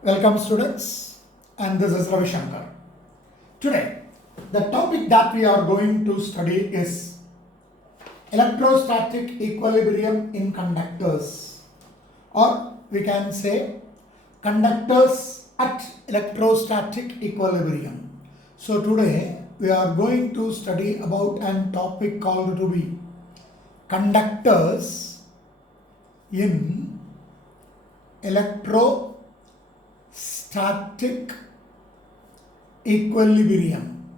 Welcome students, and this is Ravi Shankar. Today, the topic that we are going to study is electrostatic equilibrium in conductors, or we can say conductors at electrostatic equilibrium. So today we are going to study about a topic called to be conductors in electrostatic equilibrium.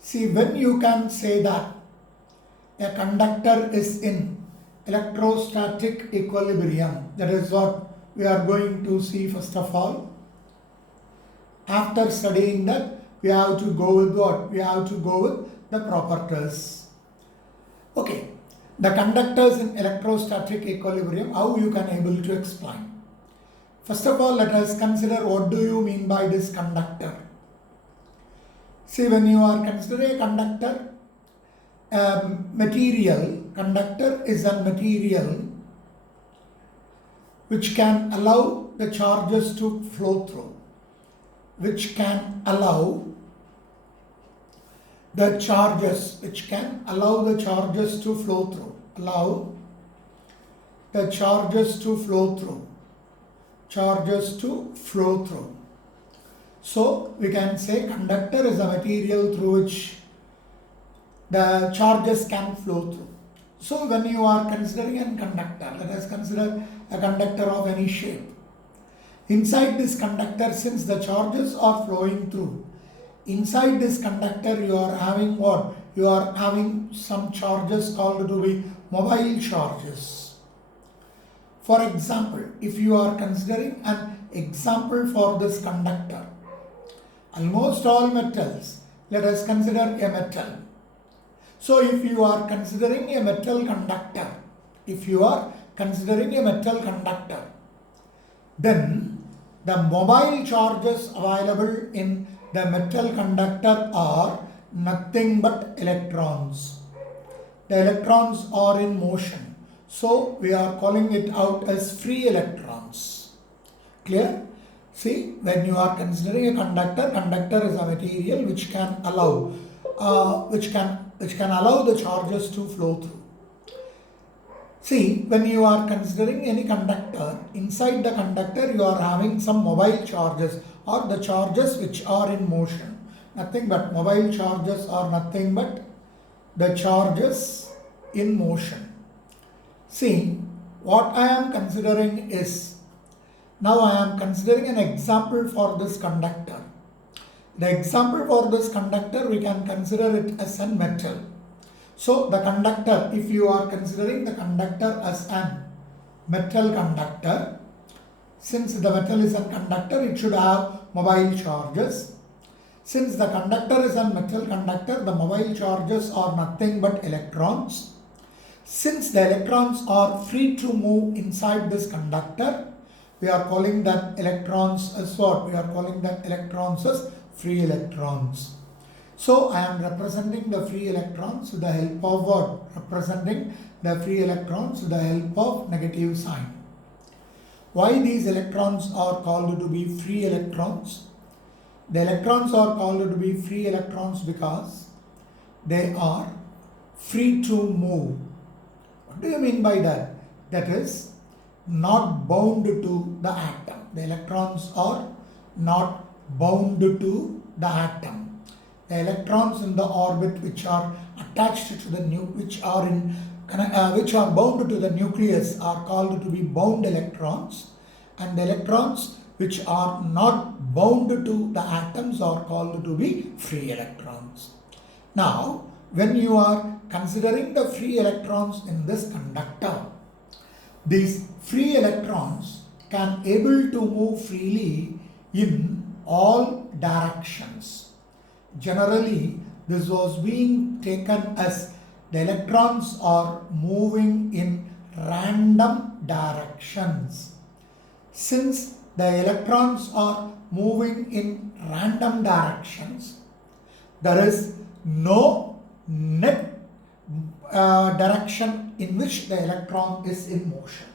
See, when you can say that a conductor is in electrostatic equilibrium, that is what we are going to see first of all. After studying that, we have to go with what? We have to go with the properties. Okay, the conductors in electrostatic equilibrium, how you can able to explain. First of all, let us consider what do you mean by this conductor. See, when you are considering a conductor, conductor is a material which can allow the charges to flow through, which can allow the charges to flow through. So we can say conductor is a material through which the charges can flow through. So when you are considering a conductor, let us consider a conductor of any shape. Inside this conductor, since the charges are flowing through, inside this conductor you are having what? You are having some charges called to be mobile charges. For example, if you are considering an example for this conductor, almost all metals, let us consider a metal. So if you are considering a metal conductor, then the mobile charges available in the metal conductor are nothing but electrons. The electrons are in motion. So we are calling it out as free electrons. Clear? See, when you are considering a conductor is a material which can allow the charges to flow through. See, when you are considering any conductor, inside the conductor you are having some mobile charges or the charges which are in motion. Nothing but mobile charges are nothing but the charges in motion. See, what I am considering is, now I am considering an example for this conductor. The example for this conductor, we can consider it as a metal. So the conductor, if you are considering the conductor as a metal conductor, since the metal is a conductor, it should have mobile charges. Since the conductor is a metal conductor, the mobile charges are nothing but electrons. Since the electrons are free to move inside this conductor, we are calling that electrons as what? We are calling that electrons as free electrons. So I am representing the free electrons with the help of what? Representing the free electrons with the help of negative sign. Why these electrons are called to be free electrons? The electrons are called to be free electrons because they are free to move. What do you mean by that? That is, not bound to the atom. The electrons are not bound to the atom. The electrons in the orbit which are attached to the which are bound to the nucleus are called to be bound electrons, and the electrons which are not bound to the atoms are called to be free electrons. Now, when you are considering the free electrons in this conductor, these free electrons can able to move freely in all directions. Generally, this was being taken as the electrons are moving in random directions. Since the electrons are moving in random directions, there is no net direction in which the electron is in motion.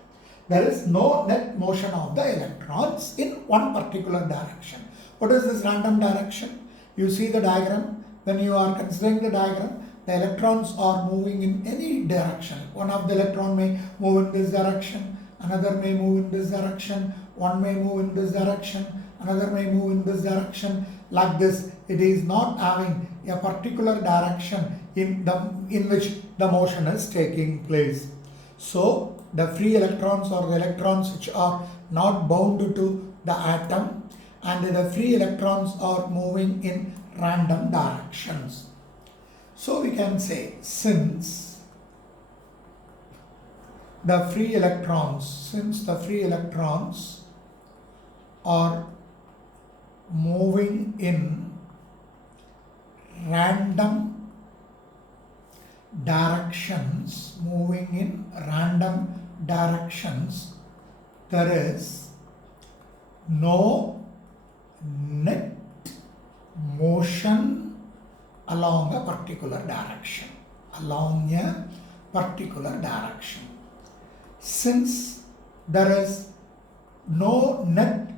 there is no net motion of the electrons in one particular direction. What is this random direction? You see the diagram. When you are considering the diagram, the electrons are moving in any direction. One of the electron may move in this direction, another may move in this direction, one may move in this direction, another may move in this direction. Like this, it is not having a particular direction in which the motion is taking place. So the free electrons or the electrons which are not bound to the atom, and the free electrons are moving in random directions. So we can say, since the free electrons are moving in random directions, there is no net motion along a particular direction. Since there is no net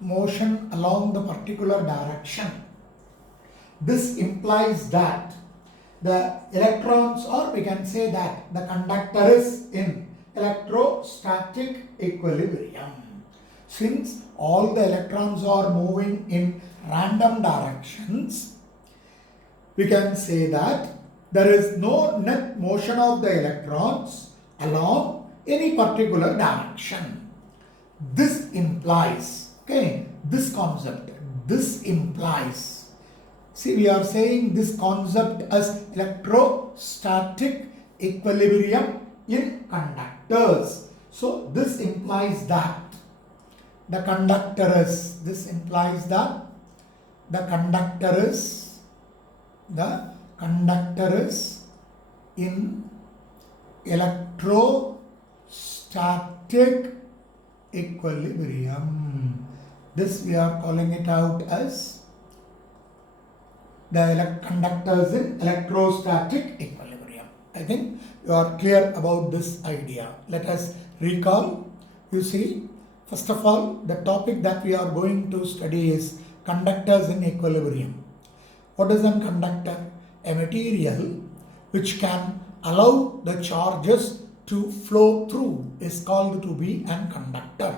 motion along the particular direction, this implies that the electrons, or we can say that the conductor is in electrostatic equilibrium. Since all the electrons are moving in random directions, we can say that there is no net motion of the electrons along any particular direction. This implies, this concept, see, we are saying this concept as electrostatic equilibrium in conductors. So this implies that the conductor is in electrostatic equilibrium. This we are calling it out as the conductors in electrostatic equilibrium. I think you are clear about this idea. Let us recall. You see, first of all, the topic that we are going to study is conductors in equilibrium. What is a conductor? A material which can allow the charges to flow through is called to be a conductor.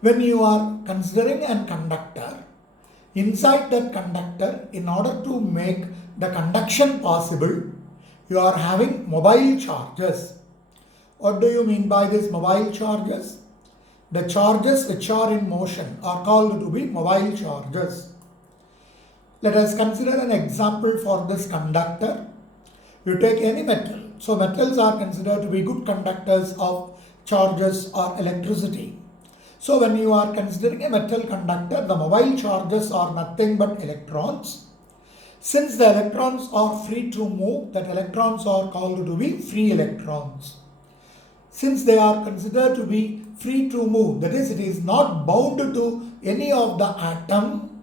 When you are considering a conductor, inside that conductor, in order to make the conduction possible, you are having mobile charges. What do you mean by this mobile charges? The charges which are in motion are called to be mobile charges. Let us consider an example for this conductor. You take any metal. So metals are considered to be good conductors of charges or electricity. So when you are considering a metal conductor, the mobile charges are nothing but electrons. Since the electrons are free to move, that electrons are called to be free electrons. Since they are considered to be free to move, that is, it is not bound to any of the atom,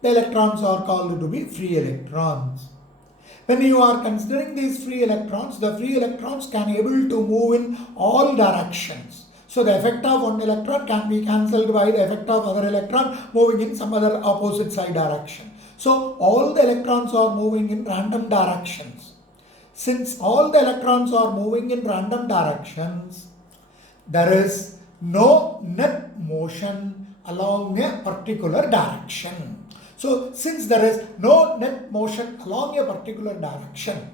the electrons are called to be free electrons. When you are considering these free electrons, the free electrons can able to move in all directions. So the effect of one electron can be cancelled by the effect of other electron moving in some other opposite side direction. So all the electrons are moving in random directions. Since all the electrons are moving in random directions, there is no net motion along a particular direction. So since there is no net motion along a particular direction,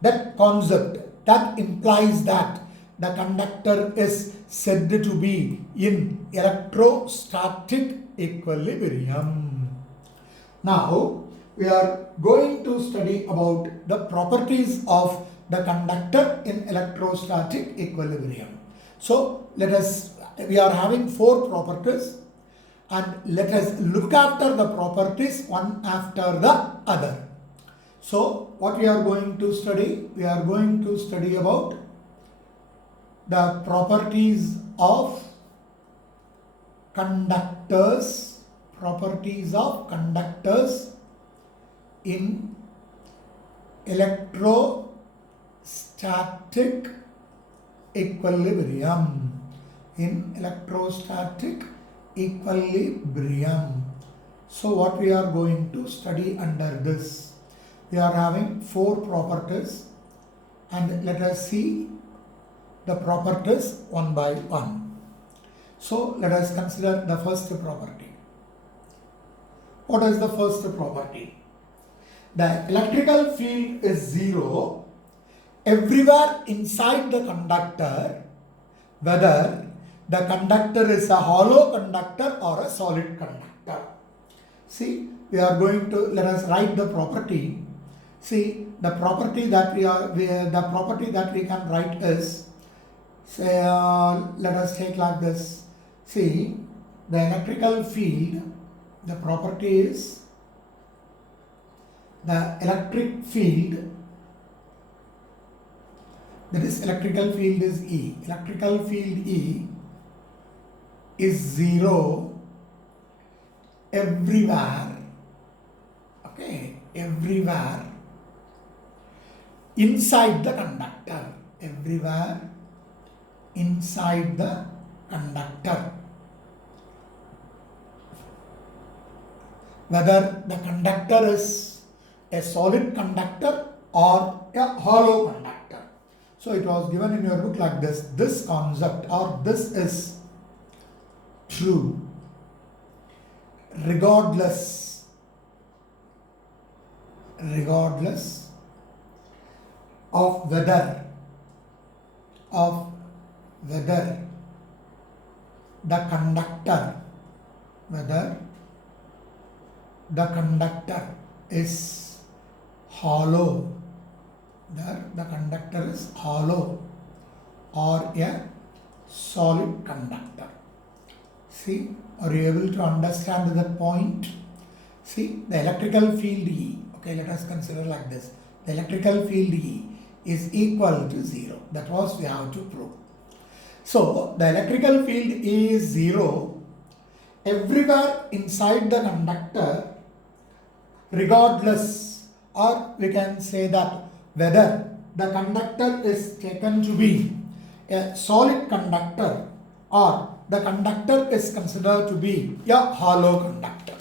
that concept, that implies that the conductor is said to be in electrostatic equilibrium. Now we are going to study about the properties of the conductor in electrostatic equilibrium. So we are having 4 properties, and let us look after the properties one after the other. So what we are going to study? We are going to study about the properties of conductors in electrostatic equilibrium. in electrostatic equilibrium. So what we are going to study under this? We are having 4 properties, and let us see the properties one by one. So let us consider the first property. What is the first property? The electrical field is zero everywhere inside the conductor, whether the conductor is a hollow conductor or a solid conductor. See, we are going to, let us write the property. See, the property that we can write is, say, let us take like this. See, the electrical field, the property is the electric field, that is electrical field is E. Electrical field E is zero everywhere, okay, everywhere inside the conductor, everywhere inside the conductor, whether the conductor is a solid conductor or a hollow conductor. So it was given in your book like this. This concept or this is true regardless of whether the conductor is hollow, the conductor is hollow or a solid conductor. See, are you able to understand that point? See, the electrical field E, okay, let us consider like this. The electrical field E is equal to zero. That was we have to prove. So, the electrical field E is zero everywhere inside the conductor, regardless, or we can say that whether the conductor is taken to be a solid conductor or the conductor is considered to be a hollow conductor.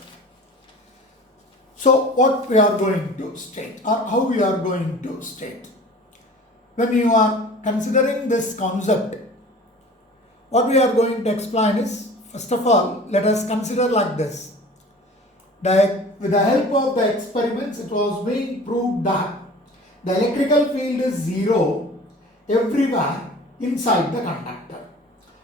So what we are going to state or how we are going to state? When you are considering this concept, what we are going to explain is, first of all, let us consider like this. With the help of the experiments, it was being proved that the electrical field is zero everywhere inside the conductor.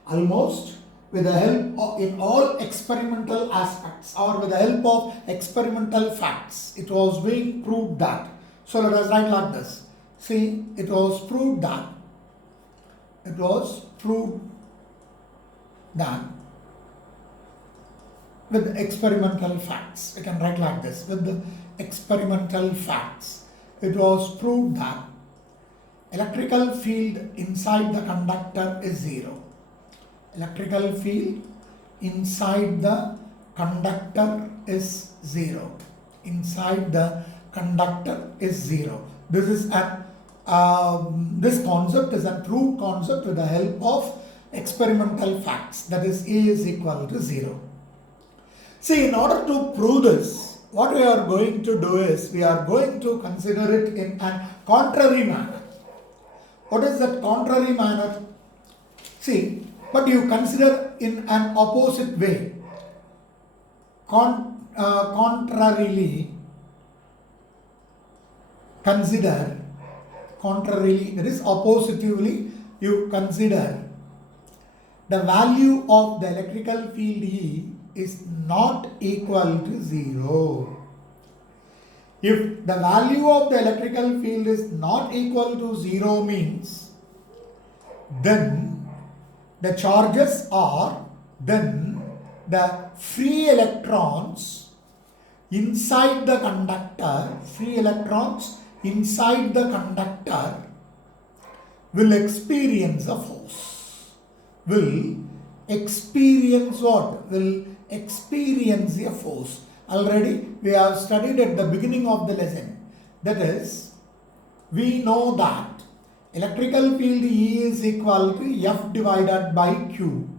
Almost with the help of, in all experimental aspects or with the help of experimental facts, it was being proved that. So let us write like this. See, it was proved that with experimental facts, we can write like this, with the experimental facts, it was proved that electrical field inside the conductor is zero. Electrical field inside the conductor is zero. Inside the conductor is zero. This is this concept is a proved concept with the help of experimental facts, that is A is equal to zero. See, in order to prove this, what we are going to do is we are going to consider it in a contrary manner. What is that contrary manner? See, but you consider in an opposite way. Contrarily, that is oppositively, you consider the value of the electrical field E is not equal to zero. If the value of the electrical field is not equal to zero means, then the charges are, then the free electrons inside the conductor, will experience a force. Will experience what? Will experience a force. Already we have studied at the beginning of the lesson. That is, we know that electrical field E is equal to F divided by Q.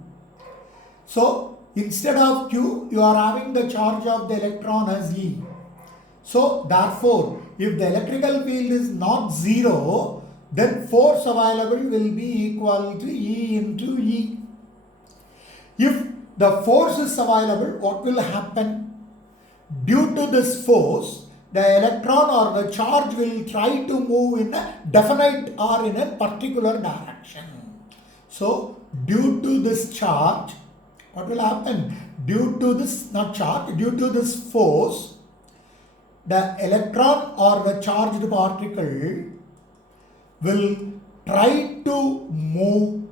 So instead of Q, you are having the charge of the electron as E. So therefore, if the electrical field is not zero, then force available will be equal to E into E. If the force is available, what will happen? Due to this force, the electron or the charge will try to move in a definite or in a particular direction. So due to this charge, what will happen? Due to this, not charge, due to this force, the electron or the charged particle will try to move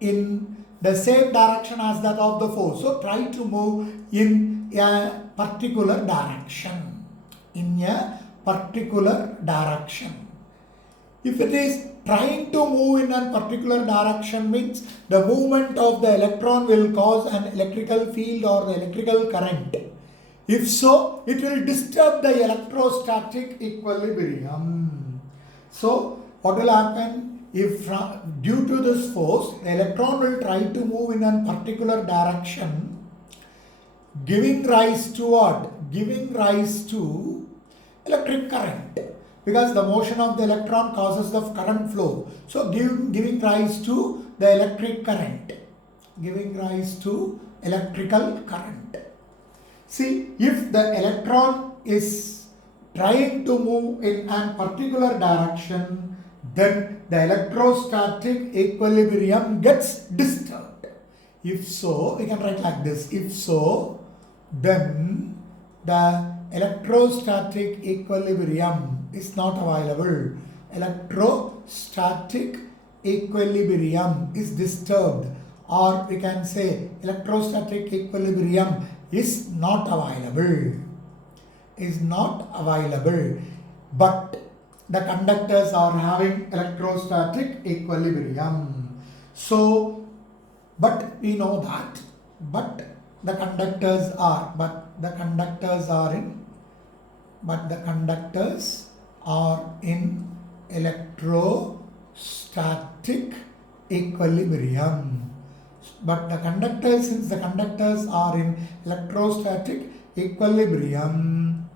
in the same direction as that of the force. So try to move in a particular direction. In a particular direction. If it is trying to move in a particular direction, means the movement of the electron will cause an electrical field or the electrical current. If so, it will disturb the electrostatic equilibrium. So what will happen? If due to this force, the electron will try to move in a particular direction, giving rise to what? Giving rise to electric current. Because the motion of the electron causes the current flow. So giving rise to the electric current. Giving rise to electrical current. See, if the electron is trying to move in a particular direction, then the electrostatic equilibrium gets disturbed. If so, we can write like this. If so, then the electrostatic equilibrium is not available. Electrostatic equilibrium is disturbed, or we can say electrostatic equilibrium is not available. Is not available. But the conductors are having electrostatic equilibrium. So, but we know that. But the conductors are in electrostatic equilibrium. But the conductors, since the conductors are in electrostatic equilibrium,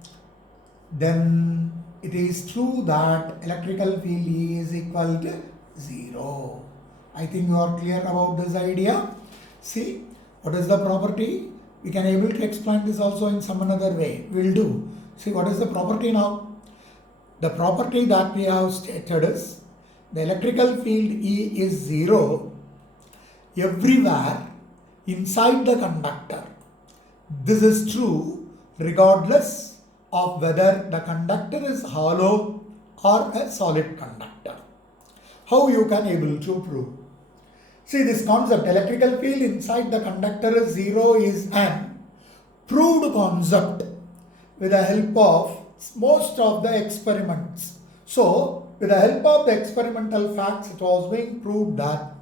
then it is true that electrical field E is equal to 0. I think you are clear about this idea. See, what is the property? We can able to explain this also in some another way. We'll do. See, what is the property now? The property that we have stated is the electrical field E is 0 everywhere inside the conductor. This is true regardless of whether the conductor is hollow or a solid conductor. How you can able to prove? See, this concept, electrical field inside the conductor is 0, is an proved concept with the help of most of the experiments. So, with the help of the experimental facts, it was being proved that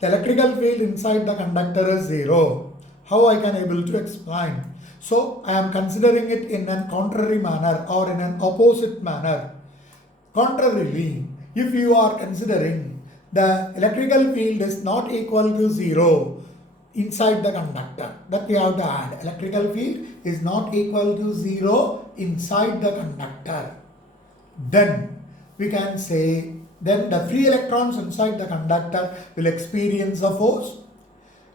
the electrical field inside the conductor is 0. How I can able to explain? So, I am considering it in a contrary manner or in an opposite manner. Contrarily, if you are considering the electrical field is not equal to 0 inside the conductor, that we have to add. Electrical field is not equal to 0 inside the conductor. Then we can say, then the free electrons inside the conductor will experience a force.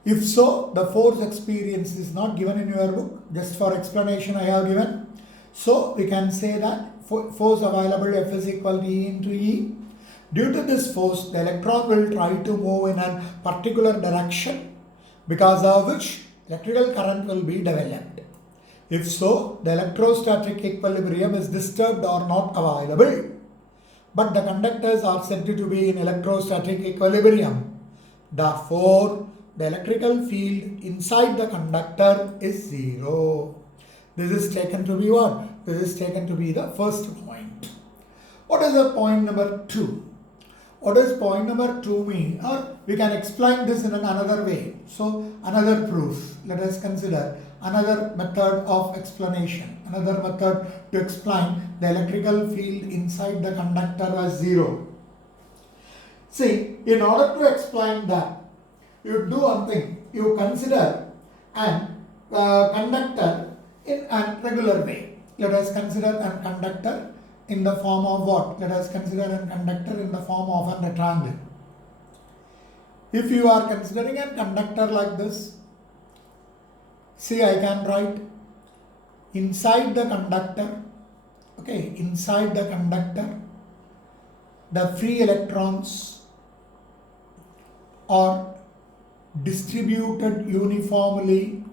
If so, the force experience is not given in your book, just for explanation I have given. So we can say that force available F is equal to E into E. Due to this force, the electron will try to move in a particular direction, because of which electrical current will be developed. If so, the electrostatic equilibrium is disturbed or not available. But the conductors are said to be in electrostatic equilibrium. Therefore, the electrical field inside the conductor is 0. This is taken to be what? This is taken to be the first point. What is the point number 2? What does point number 2 mean? Or we can explain this in another way. So, another proof. Let us consider another method of explanation. Another method to explain the electrical field inside the conductor as 0. See, in order to explain that, you do one thing. You consider an conductor in a regular way. Let us consider a conductor in the form of what? Let us consider a conductor in the form of a rectangle. If you are considering a conductor like this, see, I can write inside the conductor, okay, inside the conductor, the free electrons are distributed uniformly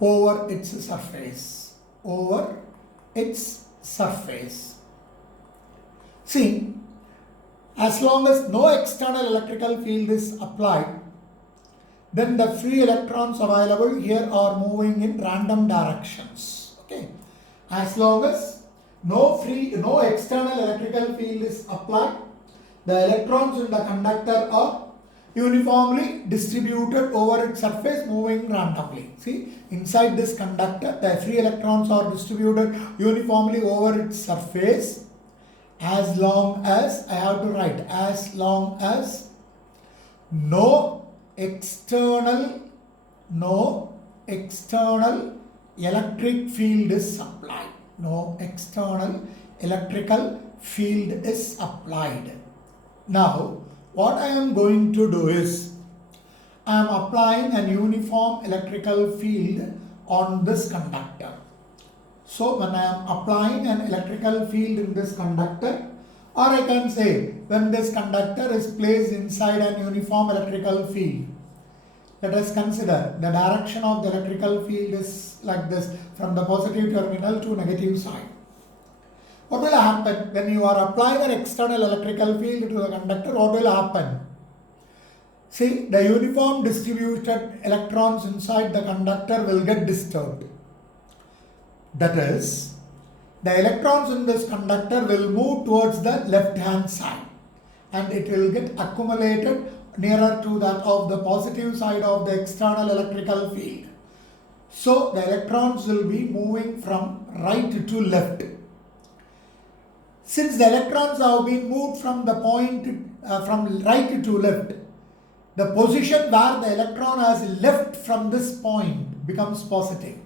over its surface. See, as long as no external electrical field is applied, then the free electrons available here are moving in random directions. Okay, as long as no external electrical field is applied, the electrons in the conductor are uniformly distributed over its surface, moving randomly. See, inside this conductor, the free electrons are distributed uniformly over its surface, as long as, I have to write, as long as no external electric field is applied. No external electrical field is applied. Now, what I am going to do is, I am applying a uniform electrical field on this conductor. So, when I am applying an electrical field in this conductor, or I can say, when this conductor is placed inside an uniform electrical field, let us consider the direction of the electrical field is like this, from the positive terminal to negative side. What will happen when you are applying an external electrical field to the conductor? What will happen? See, the uniform distributed electrons inside the conductor will get disturbed. That is, the electrons in this conductor will move towards the left hand side and it will get accumulated nearer to that of the positive side of the external electrical field. So, the electrons will be moving from right to left. Since the electrons have been moved from the point from right to left, the position where the electron has left from this point becomes positive.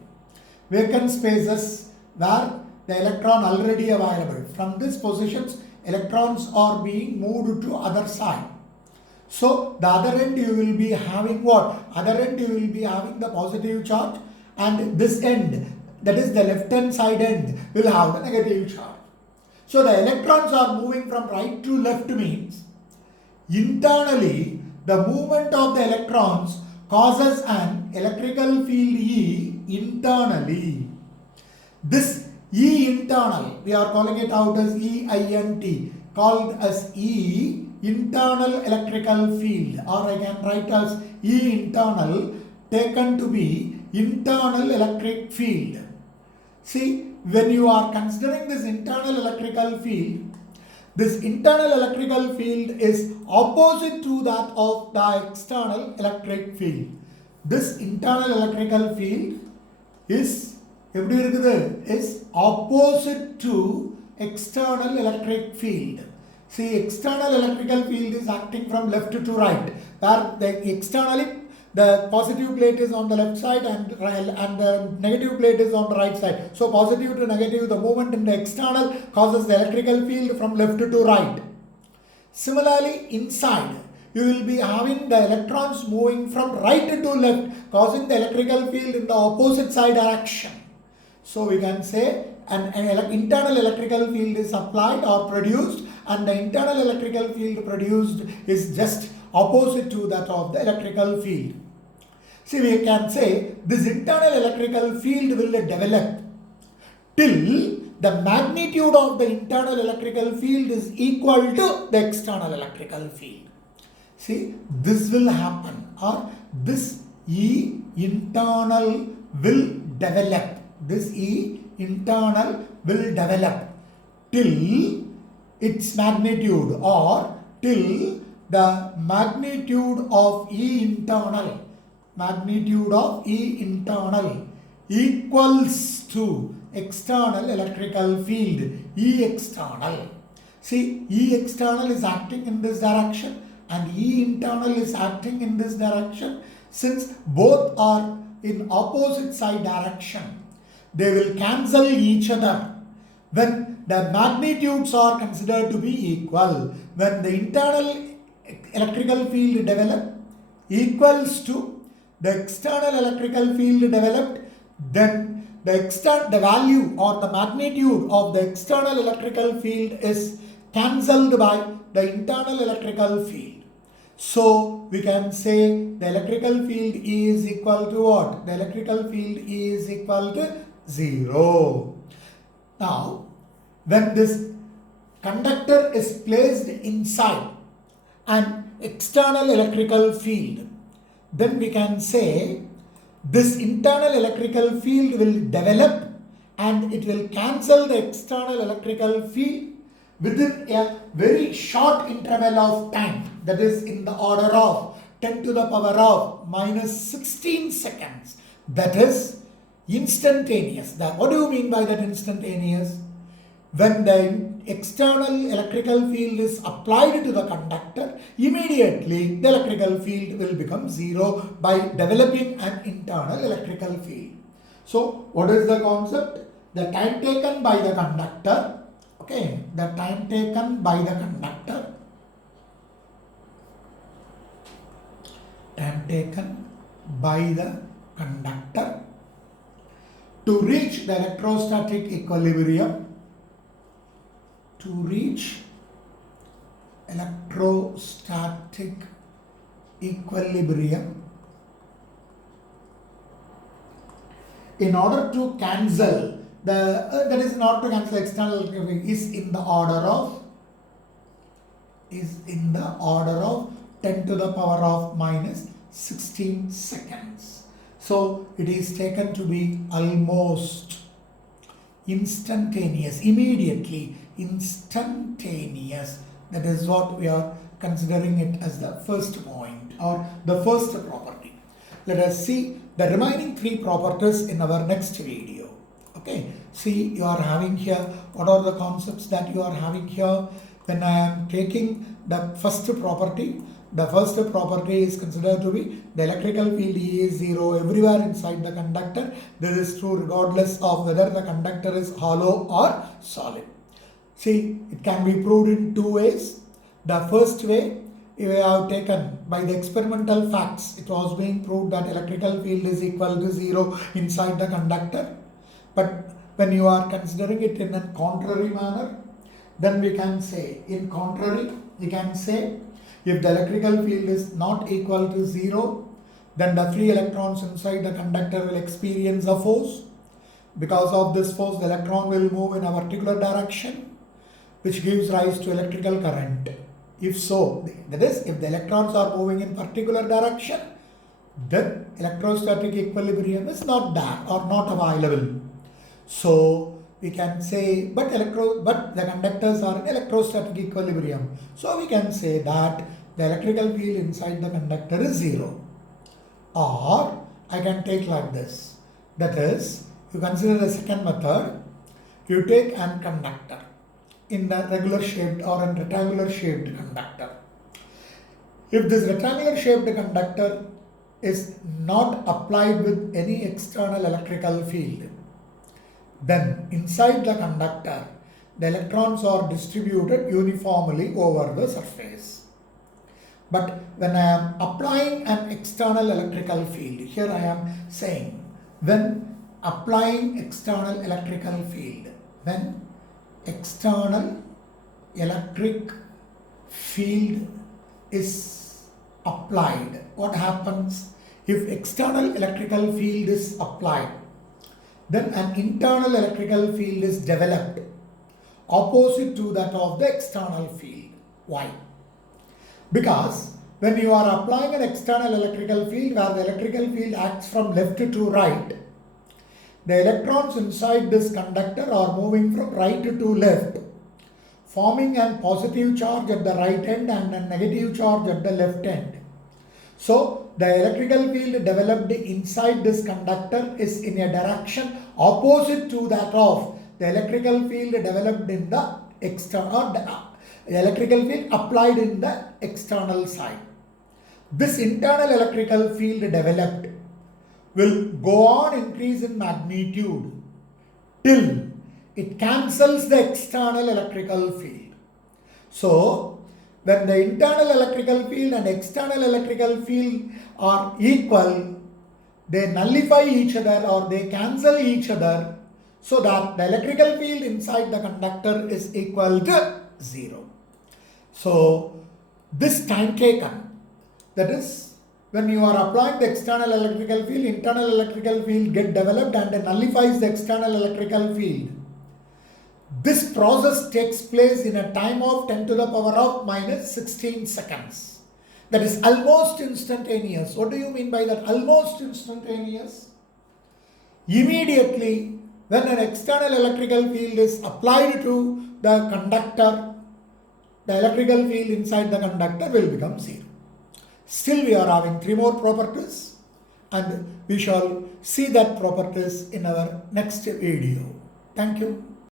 Vacant spaces where the electron already available. From these positions, electrons are being moved to other side. So, the other end you will be having what? Other end you will be having the positive charge, and this end, that is the left hand side end, will have the negative charge. So, the electrons are moving from right to left means internally the movement of the electrons causes an electrical field E internally. This E internal, we are calling it out as EINT, called as E internal electrical field, or I can write as E internal taken to be internal electric field. See, when you are considering this internal electrical field, this internal electrical field is opposite to that of the external electric field. This internal electrical field is opposite to external electric field. See, external electrical field is acting from left to right, where the externally the positive plate is on the left side and the negative plate is on the right side. So, positive to negative, the movement in the external causes the electrical field from left to right. Similarly, inside, you will be having the electrons moving from right to left, causing the electrical field in the opposite side direction. So, we can say an internal electrical field is applied or produced, and the internal electrical field produced is just opposite to that of the electrical field. See, we can say this internal electrical field will develop till the magnitude of the internal electrical field is equal to the external electrical field. See, this will happen, or this E internal will develop. This E internal will develop till its magnitude, or till the magnitude of E internal equals to external electrical field E external. See, E external is acting in this direction and E internal is acting in this direction. Since both are in opposite side direction, they will cancel each other when the magnitudes are considered to be equal. When the internal electrical field developed equals to the external electrical field developed, then the value or the magnitude of the external electrical field is cancelled by the internal electrical field. So we can say the electrical field is equal to what? The electrical field is equal to 0. Now, when this conductor is placed inside an external electrical field, then we can say this internal electrical field will develop and it will cancel the external electrical field within a very short interval of time, that is in the order of 10 to the power of minus 16 seconds. That is instantaneous. What do you mean by that instantaneous? When the external electrical field is applied to the conductor, immediately the electrical field will become 0 by developing an internal electrical field. So what is the concept? The time taken by the conductor, the time taken by the conductor, to reach the electrostatic equilibrium, in order to cancel external is in the order of 10 to the power of minus 16 seconds. So it is taken to be almost instantaneous, immediately instantaneous. That is what we are considering it as the first point or the first property. Let us see the remaining 3 properties in our next video. See, you are having here, what are the concepts that you are having here? When I am taking the first property, the first property is considered to be the electrical field E is 0 everywhere inside the conductor. This is true regardless of whether the conductor is hollow or solid. See, it can be proved in 2 ways. The first way, we have taken by the experimental facts. It was being proved that electrical field is equal to 0 inside the conductor. But when you are considering it in a contrary manner, then we can say, in contrary, we can say, if the electrical field is not equal to 0, then the free electrons inside the conductor will experience a force. Because of this force, the electron will move in a particular direction, which gives rise to electrical current. If so, that is, if the electrons are moving in particular direction, then electrostatic equilibrium is not there or not available. So we can say, but the conductors are in electrostatic equilibrium. So we can say that the electrical field inside the conductor is 0. Or I can take like this. That is, you consider the second method. You take an conductor in the regular shaped or a rectangular shaped conductor. If this rectangular shaped conductor is not applied with any external electrical field, then inside the conductor, the electrons are distributed uniformly over the surface. But when I am applying an external electrical field, here I am saying, when applying external electrical field, when external electric field is applied, what happens? If external electrical field is applied, then an internal electrical field is developed opposite to that of the external field. Why? Because when you are applying an external electrical field where the electrical field acts from left to right, the electrons inside this conductor are moving from right to left, forming a positive charge at the right end and a negative charge at the left end. So the electrical field developed inside this conductor is in a direction opposite to that of the electrical field developed in the external electrical field applied in the external side. This internal electrical field developed will go on increase in magnitude till it cancels the external electrical field. So, when the internal electrical field and external electrical field are equal, they nullify each other or they cancel each other, so that the electrical field inside the conductor is equal to 0. So, this time taken, that is, when you are applying the external electrical field, internal electrical field get developed and it nullifies the external electrical field. This process takes place in a time of 10 to the power of minus 16 seconds. That is almost instantaneous. What do you mean by that? Almost instantaneous? Immediately, when an external electrical field is applied to the conductor, the electrical field inside the conductor will become 0. Still we are having 3 more properties and we shall see that properties in our next video. Thank you.